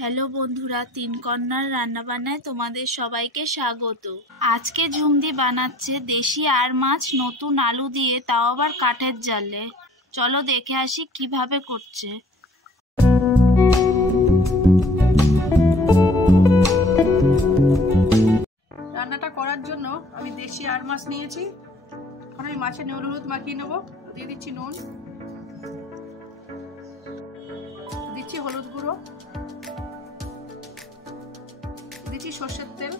Hello বন্ধুরা, তিন কন্যার রান্নাবান্নায় তোমাদের সবাইকে স্বাগত। আজকে ঝুমদি বানাচ্ছে দেশি আর মাছ নতুন আলু দিয়ে, তাও আবার কাঠের জালে। চলো দেখে আসি কিভাবে করছে। রান্নাটা করার জন্য আমি দেশি আর মাছ নিয়েছি। এখন আমি মাছে নুন হলুদ মাখিয়ে নেব। দিয়ে দিচ্ছি নুন, দিচ্ছি হলুদ গুঁড়ো, দিচ্ছি সর্ষের তেল,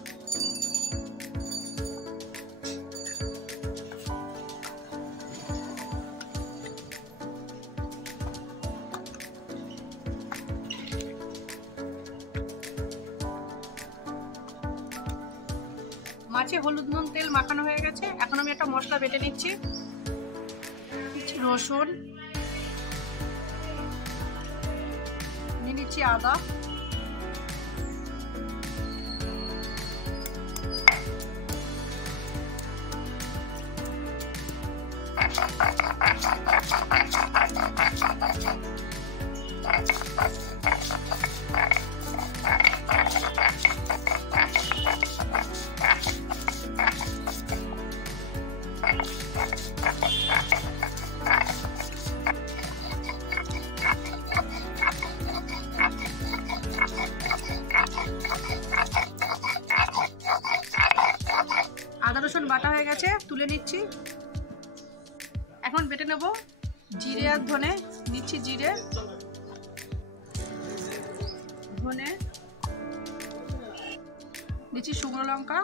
মাছে হলুদ নুন তেল মাখানো হয়ে গেছে। এখন আমি একটা মশলা বেটে নিচ্ছি। রসুন নিয়ে নিচ্ছি, আদা, আদা রসুন বাটা হয়ে গেছে, তুলে নিচ্ছি। এখন বেটে নেব জিরে আর ধনে। নিচ্ছি জিরে, ধনে, নিচ্ছি শুকনো লঙ্কা,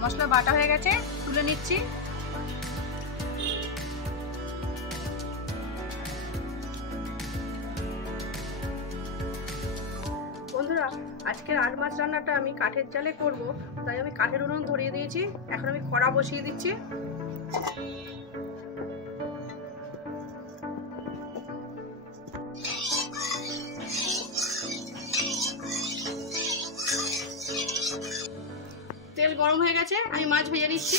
মশলা বাটা হয়ে গেছে, তুলে নিচ্ছি। বন্ধুরা, আজকের আর মাছ রান্নাটা আমি কাঠের জালে করব, তাই আমি কাঠের উনুন ধরিয়ে দিয়েছি। এখন আমি কড়া বসিয়ে দিচ্ছি। তেল গরম হয়ে গেছে, আমি মাছ ভেজে নিচ্ছি।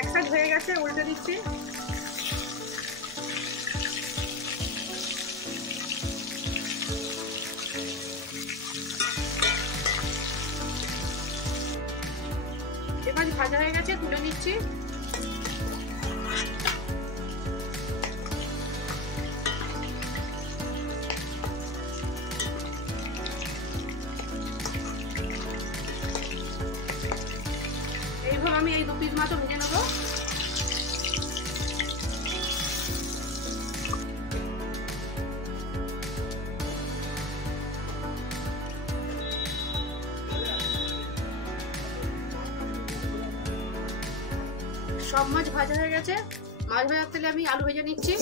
এক সাইড হয়ে গেছে, উল্টে দিচ্ছি। এবার ভাজা হয়ে গেছে, তুলে নিচ্ছি। এইভাবে আমি এই 2 পিস মাছও ভেজে নেবো। সব মাছ ভাজা হয়ে গেছে। মাছ ভাজার তেলে আমি আলু ভেজে নিচ্ছি।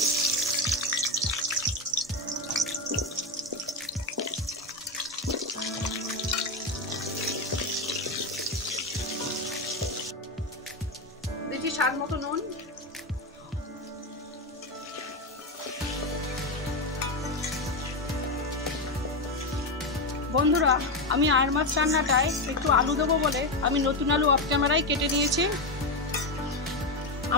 দিচ্ছি স্বাদ মতো নুন, বন্ধুরা আমি আর মাছ রান্নাটায় একটু আলু দেবো বলে আমি নতুন আলু অফ ক্যামেরায় কেটে নিয়েছি।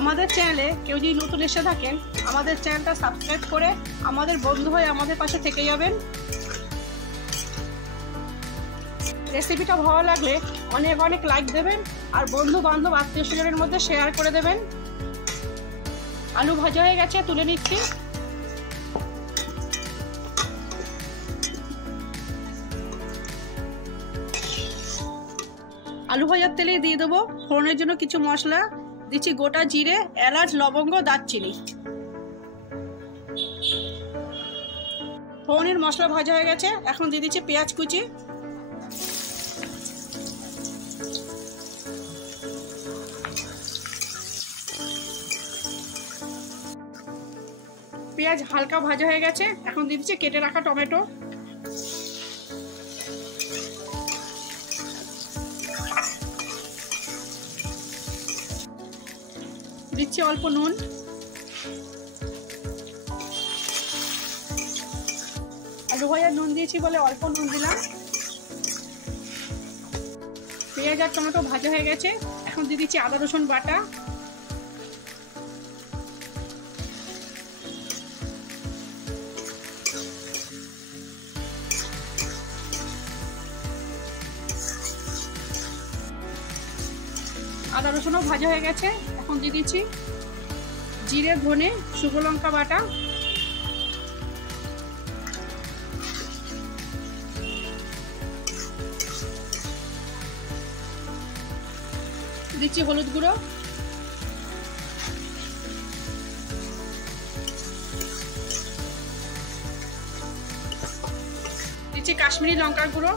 আমাদের চ্যানেলে কেউ যদি নতুন এসে থাকেন, আমাদের চ্যানেলটা সাবস্ক্রাইব করে আমাদের বন্ধু হয়ে আমাদের পাশে থেকে যাবেন। রেসিপিটা ভালো লাগলে অনেক অনেক লাইক দেবেন, আর বন্ধু বান্ধব আত্মীয় স্বজনের মধ্যে শেয়ার করে দেবেন। আলু ভাজা হয়ে গেছে, তুলে নিচ্ছি। আলু ভাজার তেলে দিয়ে দেবো ফোড়নের জন্য কিছু মশলা। দিচ্ছি গোটা জিরে, এলাচ, লবঙ্গ, দারচিনি। ফোড়নের মশলা ভাজা হয়ে গেছে, এখন দিয়ে দিচ্ছি পেঁয়াজ কুচি। পেঁয়াজ হালকা ভাজা হয়ে গেছে, এখন দিয়ে দিচ্ছি কেটে রাখা টমেটো। দিচ্ছি অল্প নুন। আলু ভাজার নুন দিয়েছি বলে অল্প নুন দিলাম। পেঁয়াজ আর টমেটো ভাজা হয়ে গেছে, এখন দিয়ে দিচ্ছি আদা রসুন বাটা। আদা রসুনও ভাজা হয়ে গেছে, এখন দিয়ে দিচ্ছি জিরে, ধনে, শুকনো লঙ্কা বাটা। দিচ্ছি হলুদ গুঁড়ো। দিচ্ছি কাশ্মীরি লঙ্কার গুঁড়ো।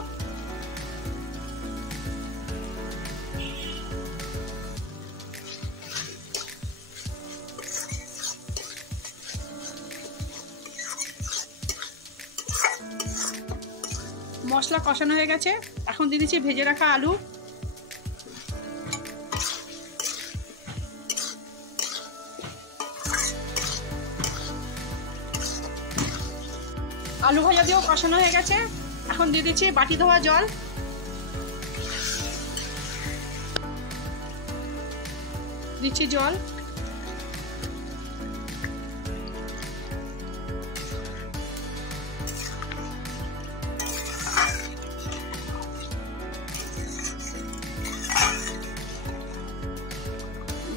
মশলা কষানো হয়ে গেছে, এখন দিয়ে দিচ্ছি ভেজে রাখা আলু। আলু ভাজা দিয়েও কষানো হয়ে গেছে, এখন দিয়ে দিচ্ছি বাটি ধোয়া জল। দিচ্ছি জল।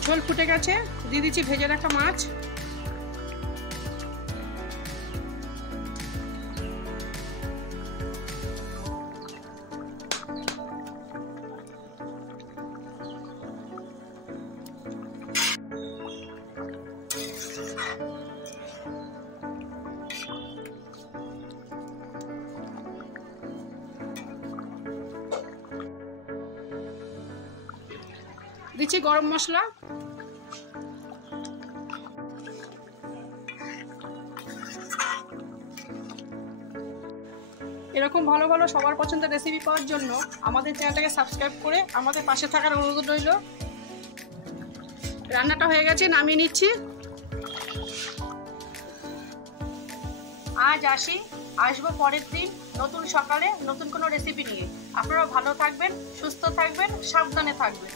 ঝোল ফুটে গেছে, দিয়ে দিচ্ছি ভেজে রাখা মাছ। দিচ্ছি গরম মশলা। এরকম ভালো ভালো সবার পছন্দের রেসিপি পাওয়ার জন্য আমাদের চ্যানেলটাকে সাবস্ক্রাইব করে আমাদের পাশে থাকার অনুরোধ রইল। রান্নাটা হয়ে গেছে, নামিয়ে নিচ্ছি। আজ আসি, আসবো পরের দিন নতুন সকালে নতুন কোনো রেসিপি নিয়ে। আপনারা ভালো থাকবেন, সুস্থ থাকবেন, সাবধানে থাকবেন।